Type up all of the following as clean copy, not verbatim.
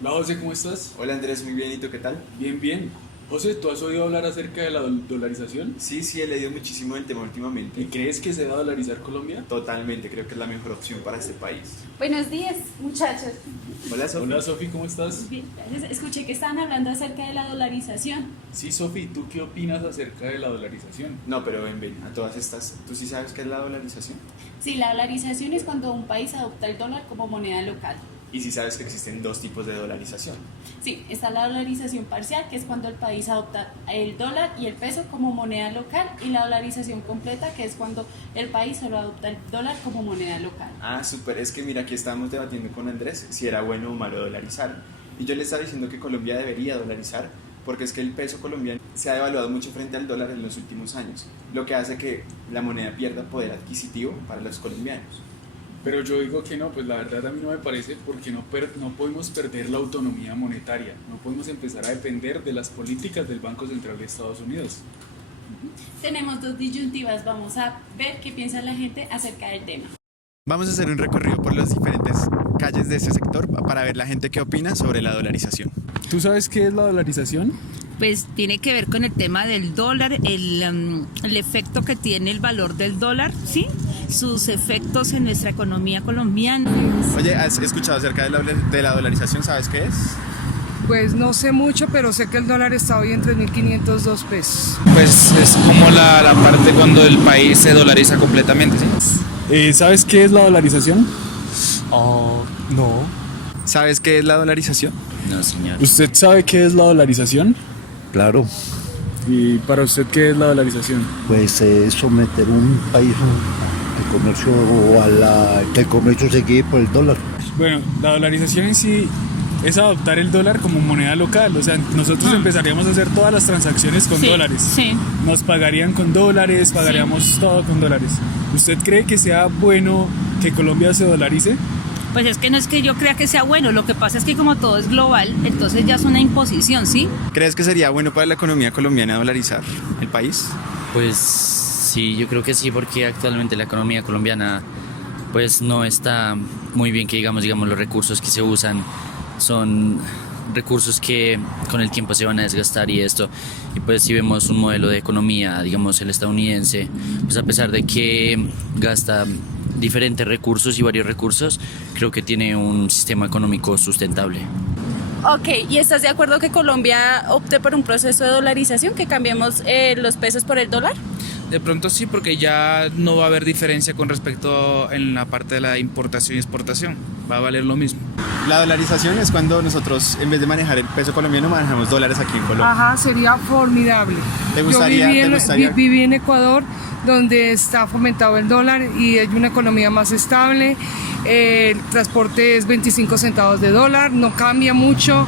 Hola José, ¿cómo estás? Hola Andrés, muy bien, ¿y tú qué tal? Bien, bien. José, ¿tú has oído hablar acerca de la dolarización? Sí, sí, he leído muchísimo del tema ¿Y últimamente. crees que se va a dolarizar Colombia? Totalmente, creo que es la mejor opción para este país. Buenos días, muchachos. Hola Sofi. Hola Sofi, ¿cómo estás? Bien, gracias. Escuché que estaban hablando acerca de la dolarización. Sí, Sofi, ¿tú qué opinas acerca de la dolarización? No, pero ven, a todas estas, ¿tú sí sabes qué es la dolarización? Sí, la dolarización es cuando un país adopta el dólar como moneda local. Y sí sabes que existen dos tipos de dolarización. Sí, está la dolarización parcial, que es cuando el país adopta el dólar y el peso como moneda local, y la dolarización completa, que es cuando el país solo adopta el dólar como moneda local. Ah, súper, es que mira, aquí estábamos debatiendo con Andrés si era bueno o malo dolarizar. Y yo le estaba diciendo que Colombia debería dolarizar porque es que el peso colombiano se ha devaluado mucho frente al dólar en los últimos años, lo que hace que la moneda pierda poder adquisitivo para los colombianos. Pero yo digo que no, pues la verdad a mí no me parece porque no podemos perder la autonomía monetaria, no podemos empezar a depender de las políticas del Banco Central de Estados Unidos. Tenemos dos disyuntivas, vamos a ver qué piensa la gente acerca del tema. Vamos a hacer un recorrido por las diferentes calles de ese sector para ver la gente qué opina sobre la dolarización. ¿Tú sabes qué es la dolarización? Pues tiene que ver con el tema del dólar, el efecto que tiene el valor del dólar, ¿sí? Sus efectos en nuestra economía colombiana. Oye, ¿has escuchado acerca de la dolarización? ¿Sabes qué es? Pues no sé mucho, pero sé que el dólar está hoy en 3.502 pesos. Pues es como la parte cuando el país se dolariza completamente, ¿sí? ¿Sabes qué es la dolarización? No. ¿Sabes qué es la dolarización? No, señor. ¿Usted sabe qué es la dolarización? Claro, ¿Y para usted qué es la dolarización? pues someter un país al comercio o que el comercio se guíe por el dólar. Bueno, la dolarización en sí es adoptar el dólar como moneda local. O sea, nosotros empezaríamos a hacer todas las transacciones con dólares. Sí. Nos pagarían con dólares, pagaríamos todo con dólares. ¿Usted cree que sea bueno que Colombia se dolarice? Pues es que no es que yo crea que sea bueno, lo que pasa es que como todo es global, entonces ya es una imposición, ¿sí? ¿Crees que sería bueno para la economía colombiana dolarizar el país? Pues sí, yo creo que sí, porque actualmente la economía colombiana pues no está muy bien, que digamos los recursos que se usan son recursos que con el tiempo se van a desgastar y esto, y pues si vemos un modelo de economía, digamos el estadounidense, pues a pesar de que gasta diferentes recursos y varios recursos, creo que tiene un sistema económico sustentable. Ok, ¿y estás de acuerdo que Colombia opte por un proceso de dolarización, que cambiemos los pesos por el dólar? De pronto sí, porque ya no va a haber diferencia con respecto en la parte de la importación y exportación. Va a valer lo mismo. La dolarización es cuando nosotros, en vez de manejar el peso colombiano, manejamos dólares aquí en Colombia. Ajá, sería formidable. ¿Te gustaría- Yo te gustaría? viví en Ecuador, donde está fomentado el dólar y hay una economía más estable. El transporte es 25 centavos de dólar, no cambia mucho.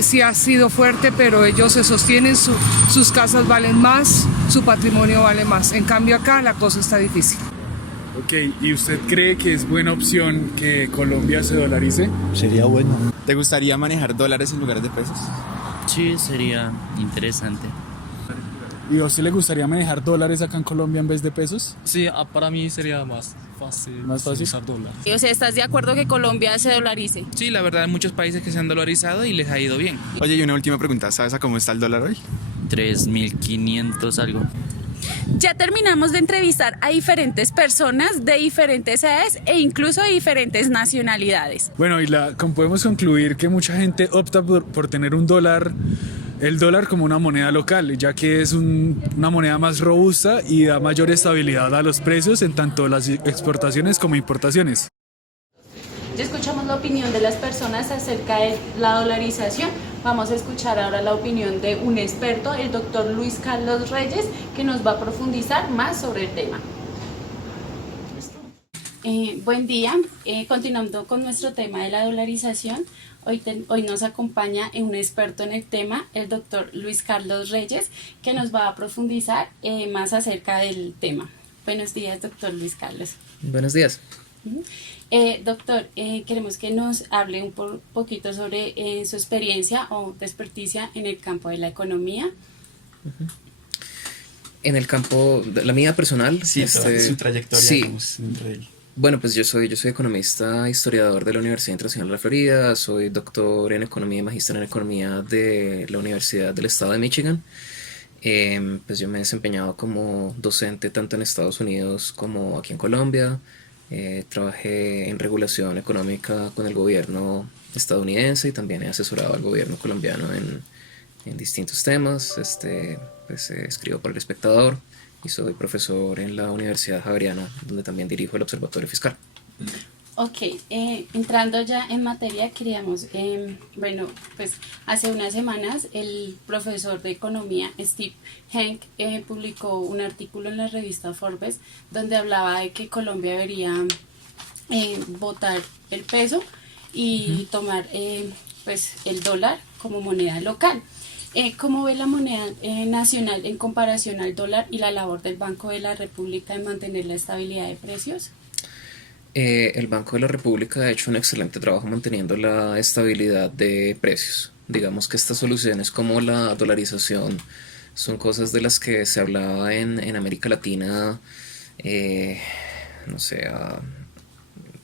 Sí ha sido fuerte, pero ellos se sostienen, sus casas valen más, su patrimonio vale más. En cambio acá la cosa está difícil. Ok, ¿y usted cree que es buena opción que Colombia se dolarice? Sería bueno. ¿Te gustaría manejar dólares en lugar de pesos? Sí, sería interesante. ¿Y a usted le gustaría manejar dólares acá en Colombia en vez de pesos? Sí, para mí sería más fácil, ¿Más fácil? usar dólares. O sea, ¿estás de acuerdo que Colombia se dolarice? Sí, la verdad hay muchos países que se han dolarizado y les ha ido bien. Oye, y una última pregunta, ¿sabes a cómo está el dólar hoy? 3.500 algo. Ya terminamos de entrevistar a diferentes personas de diferentes edades e incluso de diferentes nacionalidades. Bueno, y podemos concluir que mucha gente opta por tener el dólar como una moneda local, ya que es una moneda más robusta y da mayor estabilidad a los precios en tanto las exportaciones como importaciones. Ya escuchamos la opinión de las personas acerca de la dolarización. Vamos a escuchar ahora la opinión de un experto, el doctor Luis Carlos Reyes, que nos va a profundizar más sobre el tema. Buen día, continuando con nuestro tema de la dolarización, hoy nos acompaña un experto en el tema, el doctor Luis Carlos Reyes, que nos va a profundizar más acerca del tema. Buenos días, doctor Luis Carlos. Buenos días. Doctor, queremos que nos hable un poquito sobre su experiencia o experticia en el campo de la economía. En el campo de la mía personal, su trayectoria sí. como dentro de él. Bueno, pues yo soy economista, historiador de la Universidad Internacional de la Florida, soy doctor en economía y magíster en economía de la Universidad del Estado de Michigan. Pues yo me he desempeñado como docente tanto en Estados Unidos como aquí en Colombia. Trabajé en regulación económica con el gobierno estadounidense y también he asesorado al gobierno colombiano en distintos temas. Pues escribo para El Espectador y soy profesor en la Universidad Javeriana, donde también dirijo el Observatorio Fiscal. Ok, entrando ya en materia, queríamos, bueno, pues hace unas semanas el profesor de economía Steve Henk publicó un artículo en la revista Forbes donde hablaba de que Colombia debería votar el peso y tomar pues el dólar como moneda local. ¿Cómo ve la moneda nacional en comparación al dólar y la labor del Banco de la República en mantener la estabilidad de precios? El Banco de la República ha hecho un excelente trabajo manteniendo la estabilidad de precios. Digamos que estas soluciones como la dolarización son cosas de las que se hablaba en América Latina, no sé, a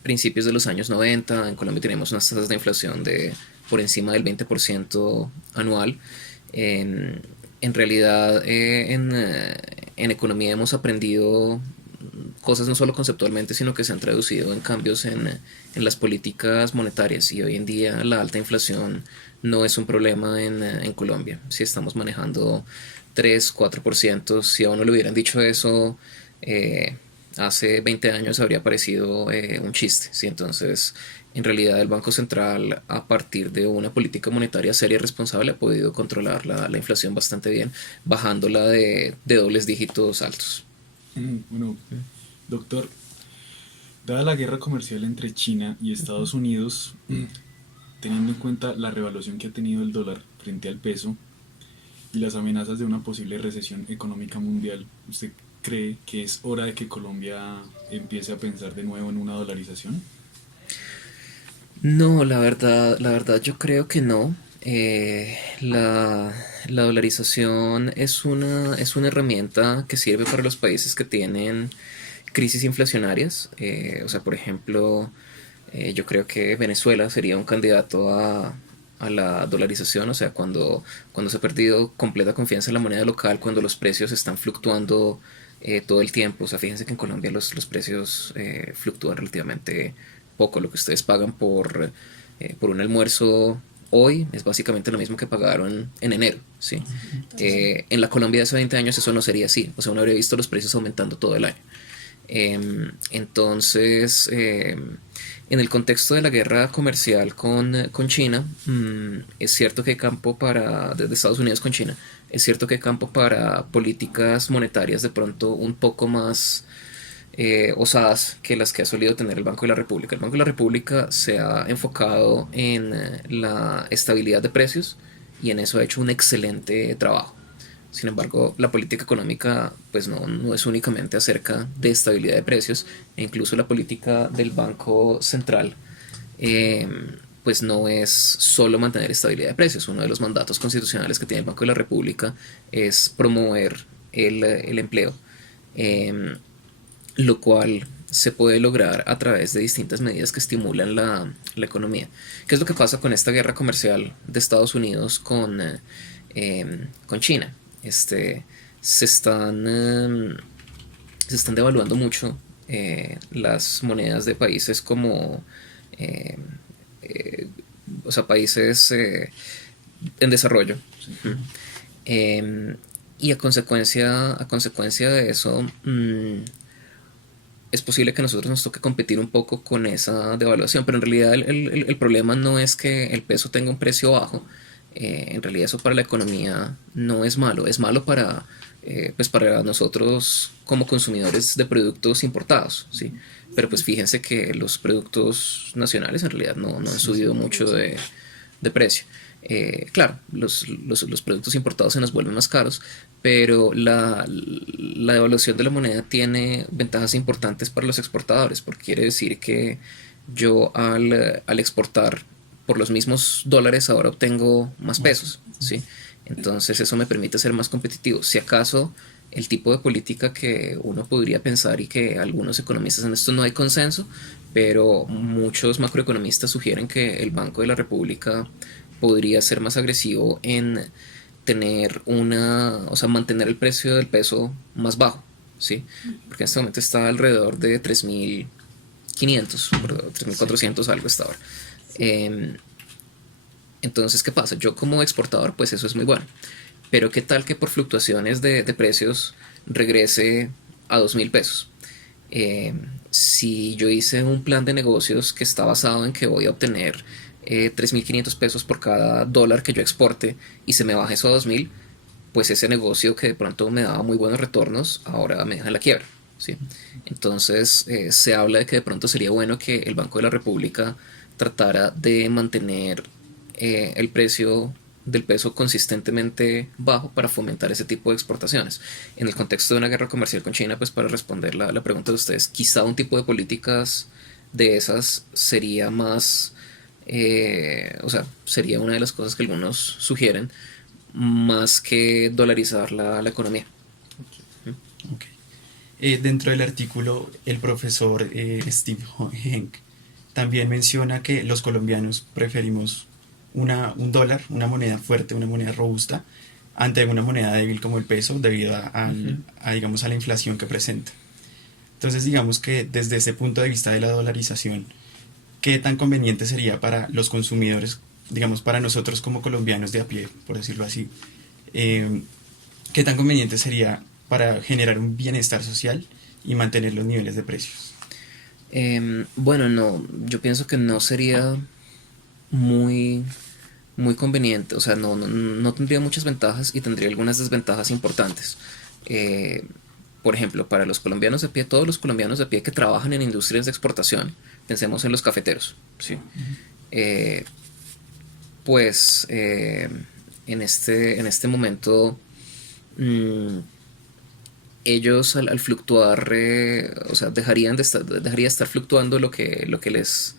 principios de los años 90. En Colombia tenemos unas tasas de inflación de por encima del 20% anual. En realidad, en economía hemos aprendido cosas no solo conceptualmente, sino que se han traducido en cambios en las políticas monetarias, y hoy en día la alta inflación no es un problema en Colombia. Si estamos manejando 3-4%, si a uno le hubieran dicho eso hace 20 años habría parecido un chiste, ¿sí? Entonces, en realidad el Banco Central, a partir de una política monetaria seria y responsable, ha podido controlar la inflación bastante bien, bajándola de dobles dígitos altos. Bueno, doctor, dada la guerra comercial entre China y Estados Unidos, teniendo en cuenta la revaluación que ha tenido el dólar frente al peso y las amenazas de una posible recesión económica mundial, ¿usted cree que es hora de que Colombia empiece a pensar de nuevo en una dolarización? No, la verdad yo creo que no. La dolarización es una herramienta que sirve para los países que tienen crisis inflacionarias. O sea, por ejemplo, yo creo que Venezuela sería un candidato a la dolarización. O sea, cuando se ha perdido completa confianza en la moneda local, cuando los precios están fluctuando todo el tiempo. O sea, fíjense que en Colombia los precios fluctúan relativamente poco. Lo que ustedes pagan por un almuerzo hoy es básicamente lo mismo que pagaron en enero, ¿sí? En la Colombia de hace 20 años eso no sería así. O sea, uno habría visto los precios aumentando todo el año. Entonces, en el contexto de la guerra comercial con China, es cierto que hay campo desde Estados Unidos con China, es cierto que hay campo para políticas monetarias de pronto un poco más osadas que las que ha solido tener el Banco de la República. El Banco de la República se ha enfocado en la estabilidad de precios y en eso ha hecho un excelente trabajo. Sin embargo, la política económica pues no es únicamente acerca de estabilidad de precios, e incluso la política del Banco Central pues no es solo mantener estabilidad de precios. Uno de los mandatos constitucionales que tiene el Banco de la República es promover el empleo, lo cual se puede lograr a través de distintas medidas que estimulan la economía. ¿Qué es lo que pasa con esta guerra comercial de Estados Unidos con China? Se están devaluando mucho las monedas de países como o sea, países en desarrollo. Y a consecuencia de eso, es posible que a nosotros nos toque competir un poco con esa devaluación, pero en realidad el problema no es que el peso tenga un precio bajo. En realidad eso para la economía no es malo, es malo para nosotros como consumidores de productos importados, ¿sí? Pero pues fíjense que los productos nacionales en realidad no han subido mucho de precio. Claro, los productos importados se nos vuelven más caros, pero la devaluación de la moneda tiene ventajas importantes para los exportadores, porque quiere decir que yo al exportar por los mismos dólares ahora obtengo más pesos, ¿sí? Entonces eso me permite ser más competitivo. Si acaso el tipo de política que uno podría pensar y que algunos economistas, en esto no hay consenso, pero muchos macroeconomistas sugieren que el Banco de la República podría ser más agresivo en tener o sea, mantener el precio del peso más bajo, ¿sí? Porque en este momento está alrededor de 3.500, 3.400 algo está ahora. Entonces, ¿qué pasa? Yo como exportador, pues eso es muy bueno. Pero ¿qué tal que por fluctuaciones de precios regrese a 2.000 pesos? Si yo hice un plan de negocios que está basado en que voy a obtener 3.500 pesos por cada dólar que yo exporte y se me baja eso a 2.000, pues ese negocio que de pronto me daba muy buenos retornos, ahora me deja en la quiebra, ¿sí? Entonces se habla de que de pronto sería bueno que el Banco de la República tratara de mantener el precio del peso consistentemente bajo para fomentar ese tipo de exportaciones. En el contexto de una guerra comercial con China, pues para responder la pregunta de ustedes, quizá un tipo de políticas de esas sería más, o sea, sería una de las cosas que algunos sugieren, más que dolarizar la economía. Okay. Dentro del artículo, el profesor Steve Henk también menciona que los colombianos preferimos un dólar, una moneda fuerte, una moneda robusta, ante una moneda débil como el peso debido digamos, a la inflación que presenta. Entonces, digamos que desde ese punto de vista de la dolarización, ¿qué tan conveniente sería para los consumidores, digamos, para nosotros como colombianos de a pie, por decirlo así? ¿Qué tan conveniente sería para generar un bienestar social y mantener los niveles de precios? Bueno, no, yo pienso que no sería muy conveniente, o sea, no tendría muchas ventajas y tendría algunas desventajas importantes. Por ejemplo, para los colombianos de pie, todos los colombianos de pie que trabajan en industrias de exportación, pensemos en los cafeteros, ¿sí? Pues en este momento ellos al fluctuar, o sea, dejaría de estar fluctuando lo que les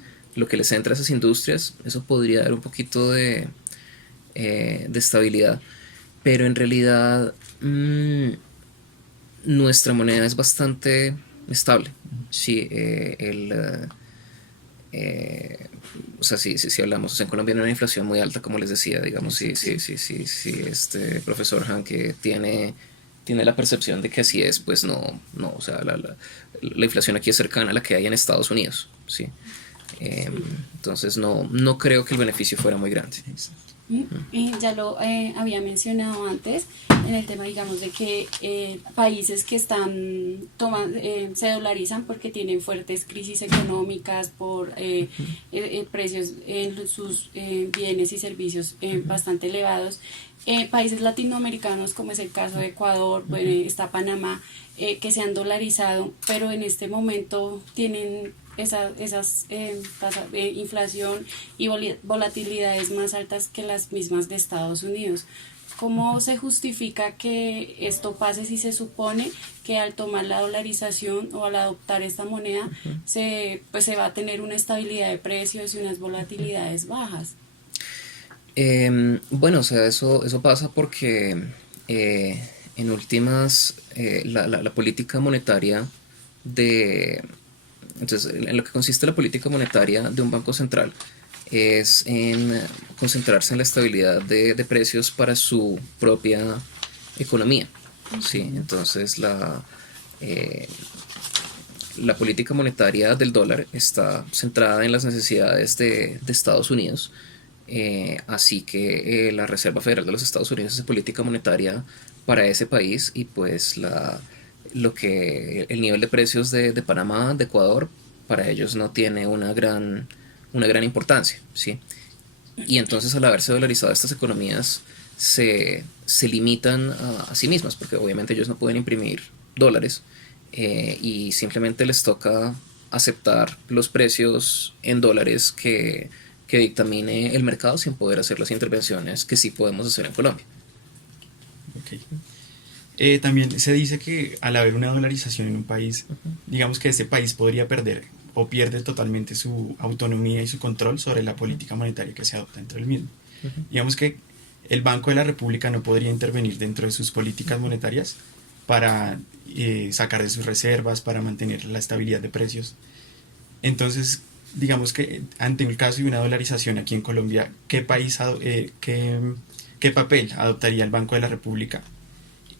entra a esas industrias. Eso podría dar un poquito de estabilidad, pero en realidad nuestra moneda es bastante estable. Sí, o sea, si hablamos, o sea, en Colombia no hay una inflación muy alta, como les decía, digamos, si este profesor Hanke tiene la percepción de que así es, pues no, o sea, la inflación aquí es cercana a la que hay en Estados Unidos, ¿sí? Entonces no creo que el beneficio fuera muy grande. Ya lo había mencionado antes en el tema, digamos, de que países que se dolarizan porque tienen fuertes crisis económicas por precios en sus bienes y servicios bastante elevados. Países latinoamericanos, como es el caso de Ecuador, está Panamá, que se han dolarizado, pero en este momento tienen esas tasas de inflación y volatilidades más altas que las mismas de Estados Unidos. ¿Cómo se justifica que esto pase si se supone que al tomar la dolarización o al adoptar esta moneda se va a tener una estabilidad de precios y unas volatilidades bajas? Bueno, o sea, eso pasa porque en últimas la política monetaria entonces, en lo que consiste la política monetaria de un banco central es en concentrarse en la estabilidad de precios para su propia economía, ¿sí? Entonces la política monetaria del dólar está centrada en las necesidades de Estados Unidos, así que la Reserva Federal de los Estados Unidos hace política monetaria para ese país y pues el nivel de precios de Panamá, de Ecuador, para ellos no tiene una gran importancia, ¿sí? Y entonces al haberse dolarizado estas economías se limitan a sí mismas, porque obviamente ellos no pueden imprimir dólares y simplemente les toca aceptar los precios en dólares que dictamine el mercado sin poder hacer las intervenciones que sí podemos hacer en Colombia. Okay. También se dice que al haber una dolarización en un país, digamos que ese país podría perder o pierde totalmente su autonomía y su control sobre la política monetaria que se adopta dentro del mismo. Digamos que el Banco de la República no podría intervenir dentro de sus políticas monetarias para sacar de sus reservas, para mantener la estabilidad de precios. Entonces, digamos que ante el caso de una dolarización aquí en Colombia, ¿qué papel adoptaría el Banco de la República?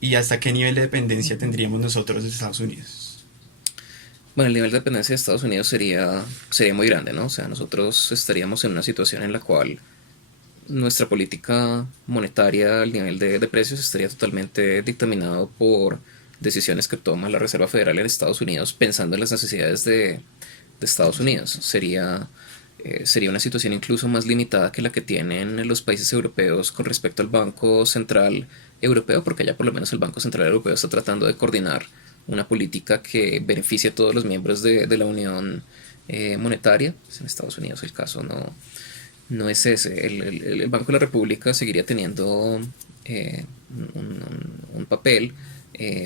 ¿Y hasta qué nivel de dependencia tendríamos nosotros de Estados Unidos? Bueno, el nivel de dependencia de Estados Unidos sería muy grande, ¿no? O sea, nosotros estaríamos en una situación en la cual nuestra política monetaria, el nivel de precios estaría totalmente dictaminado por decisiones que toma la Reserva Federal en Estados Unidos pensando en las necesidades de Estados Unidos. Sería una situación incluso más limitada que la que tienen los países europeos con respecto al Banco Central Europeo, porque ya por lo menos el Banco Central Europeo está tratando de coordinar una política que beneficie a todos los miembros de la Unión Monetaria. Pues en Estados Unidos el caso no es ese. El Banco de la República seguiría teniendo un papel.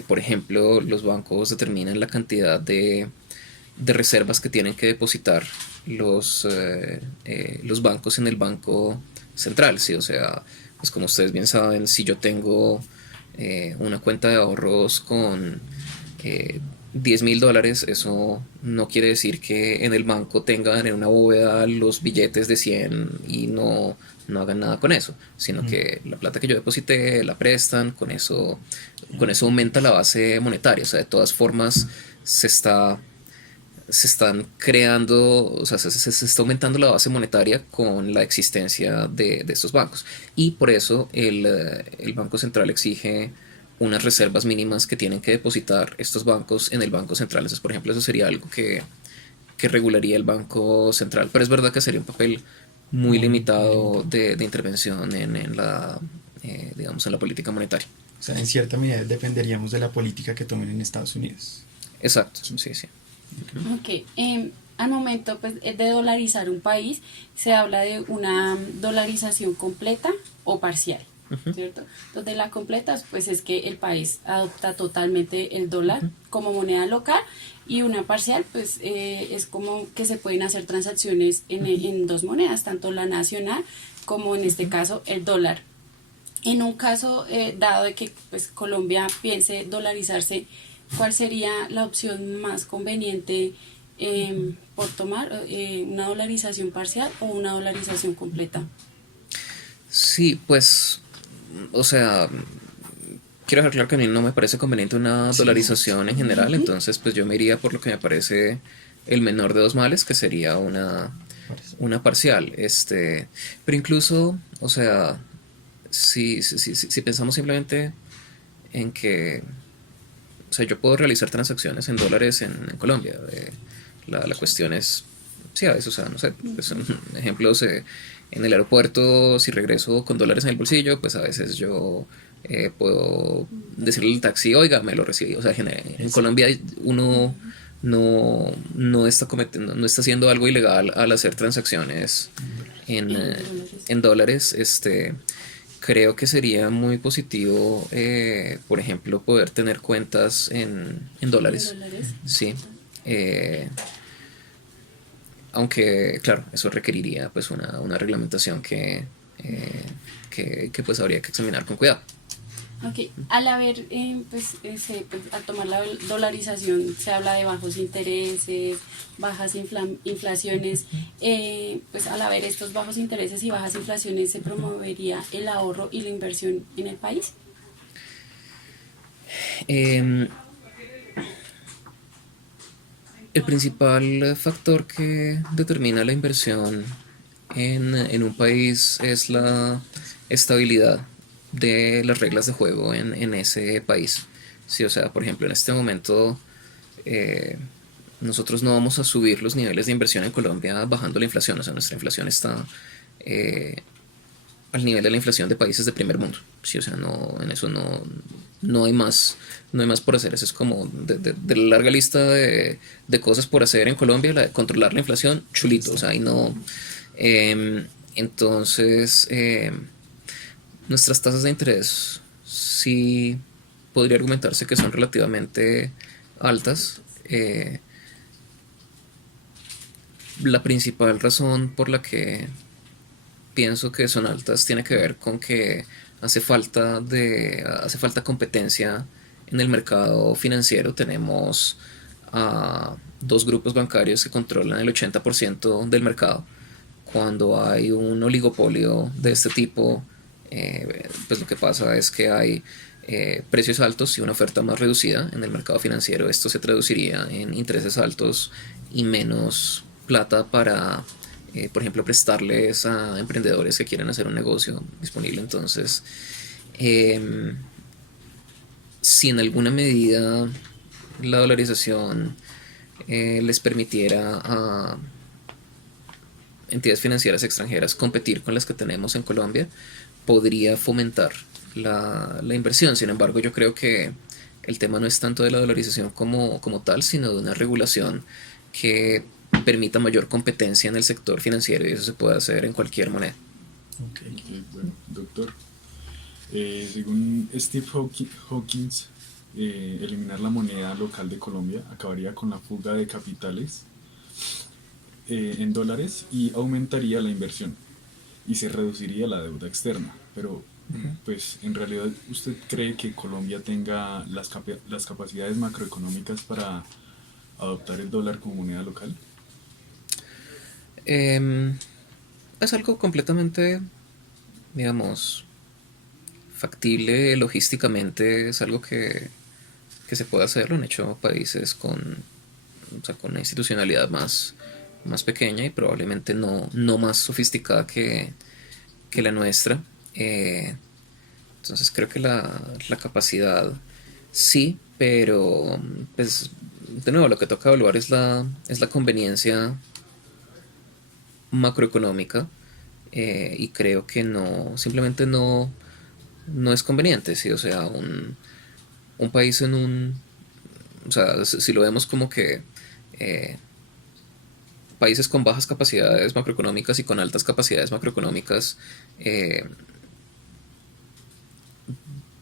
Por ejemplo, los bancos determinan la cantidad de reservas que tienen que depositar los bancos en el Banco Central, ¿sí? O sea, pues como ustedes bien saben, si yo tengo una cuenta de ahorros con $10,000, eso no quiere decir que en el banco tengan en una bóveda los billetes de 100 y no hagan nada con eso, sino que la plata que yo deposité la prestan, con eso aumenta la base monetaria. O sea, de todas formas se están creando, o sea, se está aumentando la base monetaria con la existencia de estos bancos, y por eso el Banco Central exige unas reservas mínimas que tienen que depositar estos bancos en el Banco Central. Entonces, por ejemplo, eso sería algo que regularía el Banco Central, pero es verdad que sería un papel muy limitado de intervención en la digamos, en la política monetaria. O sea, en cierta medida dependeríamos de la política que tomen en Estados Unidos. Exacto, sí, sí. Ok, al momento pues, de dolarizar un país, se habla de una dolarización completa o parcial, ¿cierto? Donde la completa pues es que el país adopta totalmente el dólar como moneda local, y una parcial pues es como que se pueden hacer transacciones en dos monedas, tanto la nacional como en este caso el dólar. En un caso dado de que pues, Colombia piense dolarizarse, ¿cuál sería la opción más conveniente por tomar? ¿Una dolarización parcial o una dolarización completa? Sí, pues, o sea, quiero dejar claro que a mí no me parece conveniente una dolarización en general, entonces pues yo me iría por lo que me parece el menor de dos males, que sería una parcial. Pero incluso, o sea, si pensamos simplemente en que, o sea, yo puedo realizar transacciones en dólares en Colombia. La cuestión es, sí, a veces, o sea, no sé, pues, ejemplos, en el aeropuerto, si regreso con dólares en el bolsillo, pues a veces yo puedo decirle al taxi, oiga, me lo recibí. O sea, en Colombia uno no está haciendo algo ilegal al hacer transacciones en dólares. Creo que sería muy positivo, por ejemplo, poder tener cuentas en dólares. Sí. Aunque, claro, eso requeriría pues una reglamentación que pues habría que examinar con cuidado. Ok, al haber, al tomar la dolarización se habla de bajos intereses, bajas inflaciones, pues al haber estos bajos intereses y bajas inflaciones, ¿se promovería el ahorro y la inversión en el país? El principal factor que determina la inversión en un país es la estabilidad de las reglas de juego en ese país. Sí, o sea, por ejemplo, en este momento nosotros no vamos a subir los niveles de inversión en Colombia bajando la inflación. O sea, nuestra inflación está al nivel de la inflación de países de primer mundo. Sí, o sea, en eso no hay más por hacer. Eso es como de la larga lista de cosas por hacer en Colombia, la de controlar la inflación, chulito. O sea, y no. Entonces, nuestras tasas de interés sí podría argumentarse que son relativamente altas. La principal razón por la que pienso que son altas tiene que ver con que hace falta competencia en el mercado financiero tenemos a dos grupos bancarios que controlan el 80% del mercado. Cuando hay un oligopolio de este tipo, pues lo que pasa es que hay precios altos y una oferta más reducida en el mercado financiero. Esto se traduciría en intereses altos y menos plata para, por ejemplo, prestarles a emprendedores que quieren hacer un negocio disponible. Entonces, si en alguna medida la dolarización les permitiera a entidades financieras extranjeras competir con las que tenemos en Colombia, podría fomentar la inversión. Sin embargo, yo creo que el tema no es tanto de la dolarización como tal, sino de una regulación que permita mayor competencia en el sector financiero, y eso se puede hacer en cualquier moneda. Bueno, doctor, según Steve Hawkins, eliminar la moneda local de Colombia acabaría con la fuga de capitales en dólares y aumentaría la inversión y se reduciría la deuda externa. Pero, pues, en realidad, ¿usted cree que Colombia tenga las capacidades macroeconómicas para adoptar el dólar como moneda local? Es algo completamente, digamos, factible logísticamente. Es algo que se puede hacer. Lo han hecho países con una institucionalidad más pequeña y probablemente no más sofisticada que la nuestra. Entonces creo que la capacidad sí, pero pues de nuevo lo que toca evaluar es la conveniencia macroeconómica, y creo que simplemente no es conveniente, ¿sí? O sea, un país o sea, si lo vemos como que países con bajas capacidades macroeconómicas y con altas capacidades macroeconómicas,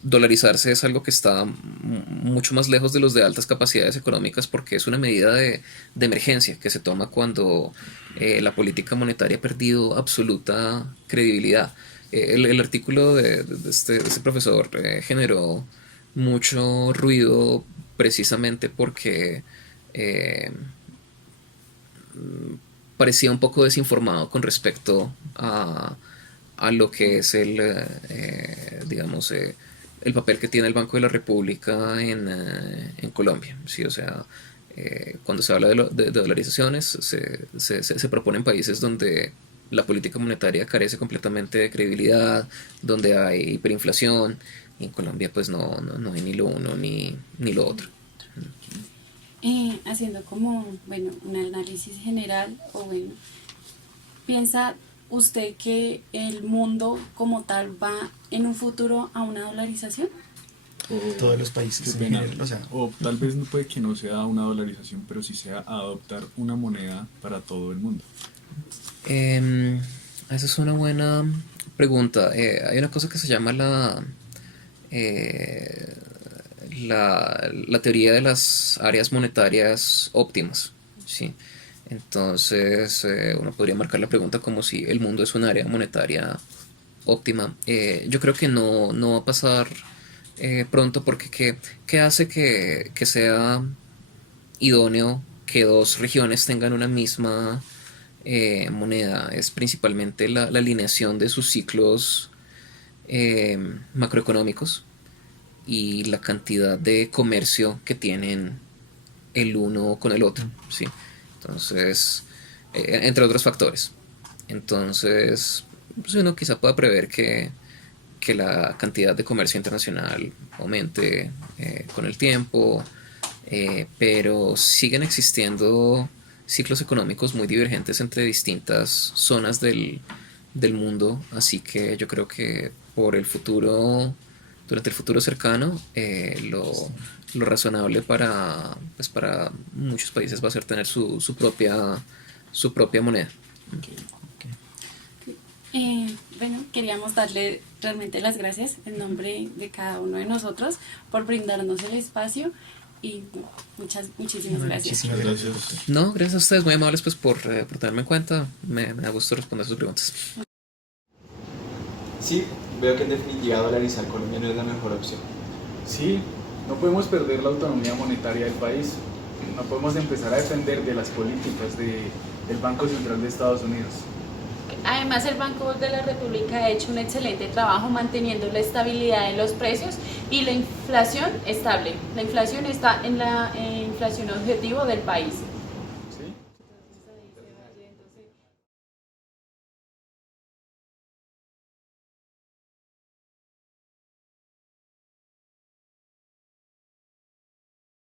dolarizarse es algo que está mucho más lejos de los de altas capacidades económicas, porque es una medida de emergencia que se toma cuando la política monetaria ha perdido absoluta credibilidad. El artículo de este profesor generó mucho ruido precisamente porque parecía un poco desinformado con respecto a lo que es digamos, el papel que tiene el Banco de la República en Colombia. Sí, o sea, cuando se habla de dolarizaciones, se proponen países donde la política monetaria carece completamente de credibilidad, donde hay hiperinflación, y en Colombia pues no hay ni lo uno ni lo otro. Haciendo como, bueno, un análisis general, o bueno, ¿piensa usted que el mundo como tal va en un futuro a una dolarización? Todos los países. O tal vez no puede que no sea una dolarización, pero sí sea adoptar una moneda para todo el mundo. Esa es una buena pregunta. Hay una cosa que se llama la teoría de las áreas monetarias óptimas, ¿sí? Entonces uno podría marcar la pregunta como si el mundo es un área monetaria óptima. Yo creo que no va a pasar pronto, porque ¿qué hace que sea idóneo que dos regiones tengan una misma moneda? Es principalmente la alineación de sus ciclos macroeconómicos y la cantidad de comercio que tienen el uno con el otro, ¿sí? Entonces, entre otros factores. Entonces, pues uno quizá pueda prever que la cantidad de comercio internacional aumente con el tiempo, pero siguen existiendo ciclos económicos muy divergentes entre distintas zonas del mundo, así que yo creo que durante el futuro cercano, lo razonable para muchos países va a ser tener su propia moneda. Bueno, queríamos darle realmente las gracias en nombre de cada uno de nosotros por brindarnos el espacio, y muchísimas gracias. Muchísimas gracias. No, gracias a ustedes, muy amables pues por tenerme en cuenta. Me da gusto responder sus preguntas. Sí, veo que en definitiva dolarizar Colombia no es la mejor opción. Sí, No podemos perder la autonomía monetaria del país. No podemos empezar a depender de las políticas del Banco Central de Estados Unidos. Además, el Banco de la República ha hecho un excelente trabajo manteniendo la estabilidad de los precios y la inflación estable. La inflación está en la inflación objetivo del país.